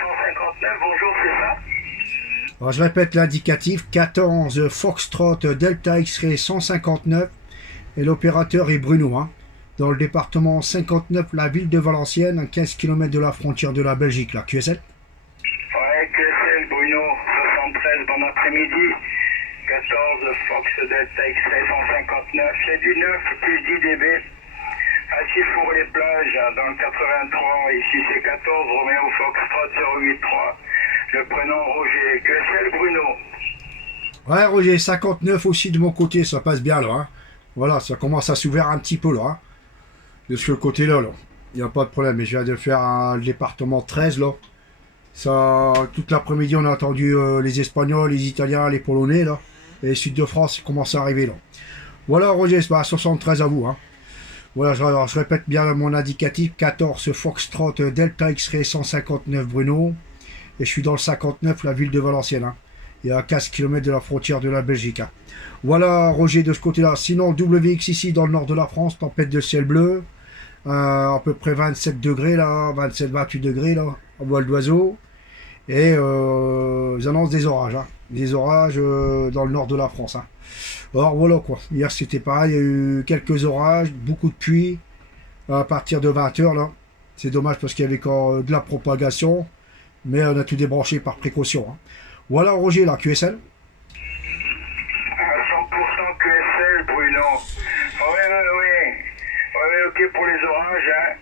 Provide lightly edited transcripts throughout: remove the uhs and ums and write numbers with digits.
159, bonjour, c'est ça? Alors, je répète l'indicatif, 14 Foxtrot Delta X-Ray 159 et l'opérateur est Bruno, hein, dans le département 59, la ville de Valenciennes, à 15 km de la frontière de la Belgique, là, QSL. Ouais, QSL, Bruno, 73, bon après-midi. 14 Fox Delta X-Ray 159, c'est du 9 plus 10 dB. À Chifour-les-Plages, dans le 83, ici c'est 14 Roméo Foxtrot 083. Le prénom Roger, QSL Bruno. Ouais, Roger, 59 aussi de mon côté, ça passe bien là. Hein. Voilà, ça commence à s'ouvrir un petit peu là. Hein. De ce côté-là, là. Il n'y a pas de problème. Mais je viens de faire le département 13 là. Ça, toute l'après-midi, on a entendu les Espagnols, les Italiens, les Polonais là. Et les Sud de France commencent à arriver là. Voilà, Roger, c'est 73 à vous. Hein. Voilà, je répète bien mon indicatif 14 Foxtrot Delta X-Ray 159 Bruno. Et je suis dans le 59, la ville de Valenciennes. Hein. Et à 15 km de la frontière de la Belgique. Hein. Voilà, Roger, de ce côté-là. Sinon, WX ici, dans le nord de la France, tempête de ciel bleu. À peu près 27 degrés, là. 27-28 degrés, là. À voile d'oiseau. Et ils annoncent des orages. Hein. Des orages dans le nord de la France. Hein. Alors, voilà, quoi. Hier, c'était pareil. Il y a eu quelques orages, beaucoup de pluie. À partir de 20h, là. C'est dommage parce qu'il y avait encore de la propagation. Mais on a tout débranché par précaution. Hein. Voilà, Roger, là, QSL. 100% QSL, Bruno. Oui, ok pour les orages. Hein.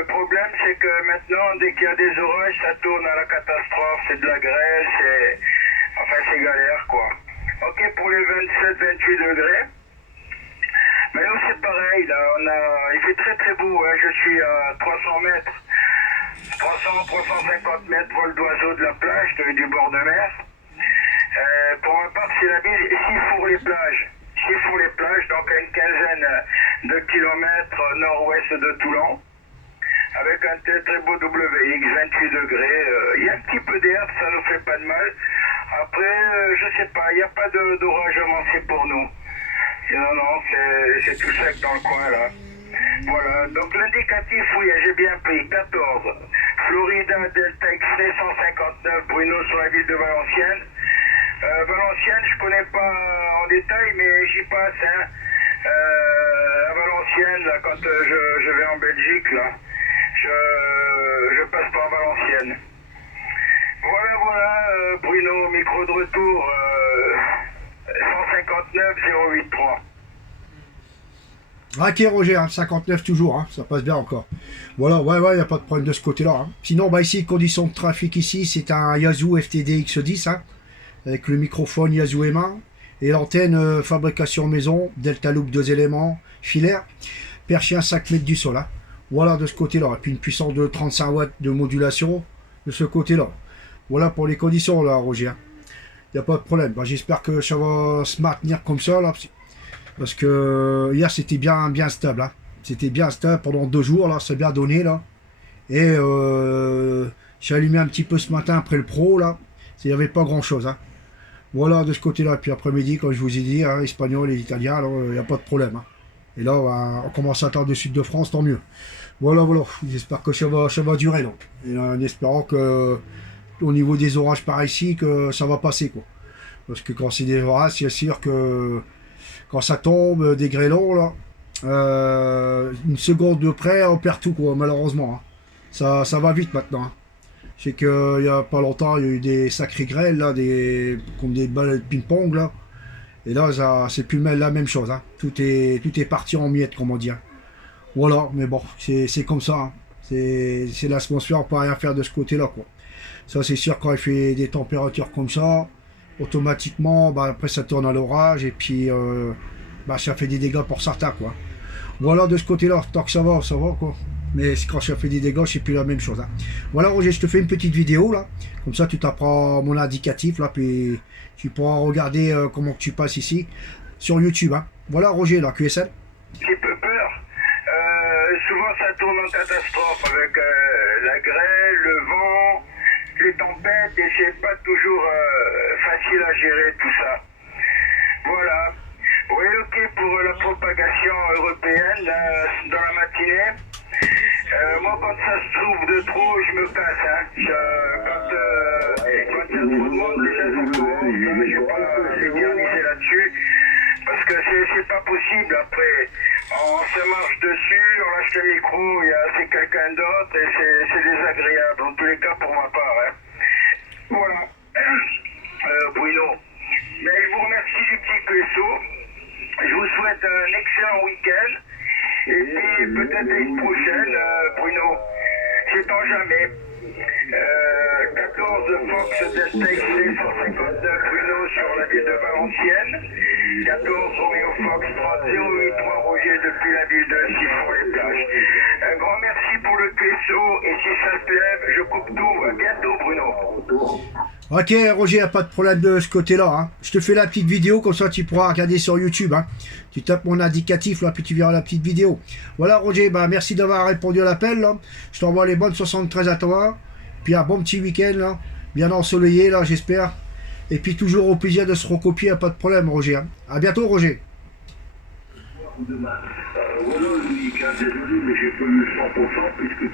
Le problème, c'est que maintenant, dès qu'il y a des orages, ça tourne à la catastrophe. C'est de la grêle, c'est galère, quoi. Ok pour les 27-28 degrés. Mais nous, c'est pareil, là, il fait très très beau. Hein. Je suis à 300 mètres. 350 mètres vol d'oiseau de la plage, du bord de mer. Pour ma part, c'est la ville Chifour-les-Plages. Chifour-les-Plages, donc à une quinzaine de kilomètres nord-ouest de Toulon, avec un très beau WX, 28 degrés. Il y a un petit peu d'air, ça nous fait pas de mal. Après, je sais pas, il n'y a pas d'orage avancé pour nous. Non, c'est tout sec dans le coin, là. Voilà, donc l'indicatif, oui, j'ai bien pris 14. Florida Delta X-Ray 159, Bruno sur la ville de Valenciennes. Valenciennes, je connais pas en détail, mais j'y passe. Hein. À Valenciennes, là, quand je vais en Belgique, là, je passe par Valenciennes. Voilà, Bruno, micro de retour, 159 083. Ok, Roger, hein, 59 toujours, hein, ça passe bien encore. Voilà, ouais, il n'y a pas de problème de ce côté-là. Hein. Sinon, ici, conditions de trafic ici, c'est un Yazoo FTD X10, hein, avec le microphone Yazoo M1, et l'antenne fabrication maison, Delta Loop 2 éléments, filaire, perché à 5 mètres du sol. Hein. Voilà, de ce côté-là. Et puis une puissance de 35 watts de modulation, de ce côté-là. Voilà pour les conditions, là, Roger. Il n'y a pas de problème. J'espère que ça va se maintenir comme ça, là. Parce que hier c'était bien stable. Hein. C'était bien stable pendant 2 jours, là, c'est bien donné là. Et j'ai allumé un petit peu ce matin après le pro là. Il n'y avait pas grand chose. Hein. Voilà de ce côté-là. Puis après-midi, comme je vous ai dit, hein, espagnol et italien, il n'y a pas de problème. Hein. Et là, on commence à attendre le sud de France, tant mieux. Voilà. J'espère que ça va durer là. Et en espérant que au niveau des orages par ici, que ça va passer quoi. Parce que quand c'est des orages, c'est sûr que quand ça tombe, des grêlons, là, une seconde de près, on perd tout, quoi, malheureusement. Hein. Ça va vite maintenant. Hein. Je sais qu'il n'y a pas longtemps, il y a eu des sacrés grêles, là, comme des balles de ping-pong, là. Et là, c'est plus la même chose. Hein. Tout est parti en miettes, comment dire. Voilà, mais bon, c'est comme ça. Hein. C'est l'atmosphère, on peut rien faire de ce côté-là, quoi. Ça, c'est sûr, quand il fait des températures comme ça, automatiquement, après ça tourne à l'orage et puis ça fait des dégâts pour certains quoi. Voilà de ce côté-là, tant que ça va quoi. Mais quand ça fait des dégâts, c'est plus la même chose. Hein. Voilà Roger, je te fais une petite vidéo là, comme ça tu t'apprends mon indicatif là, puis tu pourras regarder comment tu passes ici sur YouTube. Hein. Voilà Roger là, QSL. J'ai peu peur. Souvent ça tourne en catastrophe avec la grêle, le vent, les tempêtes et c'est pas toujours facile à gérer tout ça. Voilà. Oui, ok pour la propagation européenne dans la matinée. Moi, quand ça se trouve de trop, je me casse. Hein. possible. Après, on se marche dessus, on lâche le micro, c'est quelqu'un d'autre et c'est désagréable, en tous les cas pour ma part. Hein. Voilà, Bruno. Mais je vous remercie du petit QSO. Je vous souhaite un excellent week-end. Et puis peut-être une prochaine, Bruno. Sait-on jamais. 14 Fox Delta XC 159 Bruno sur la ville de Valenciennes. 14 Romeo Fox 30 083 Roger depuis la ville de Sifour-les-Plages. Un grand merci pour le QSO et si ça se lève, je coupe tout. À bientôt Bruno. Ok Roger, y a pas de problème de ce côté-là. Hein. Je te fais la petite vidéo, comme ça tu pourras regarder sur YouTube. Hein. Tu tapes mon indicatif là, puis tu verras la petite vidéo. Voilà Roger, bah, merci d'avoir répondu à l'appel. Je t'envoie les bonnes 73 à toi. Puis un bon petit week-end là, bien ensoleillé là, j'espère. Et puis toujours au plaisir de se recopier, pas de problème Roger. Hein. À bientôt Roger. Voilà, Louis, désolé, mais j'ai pas eu 100% puisque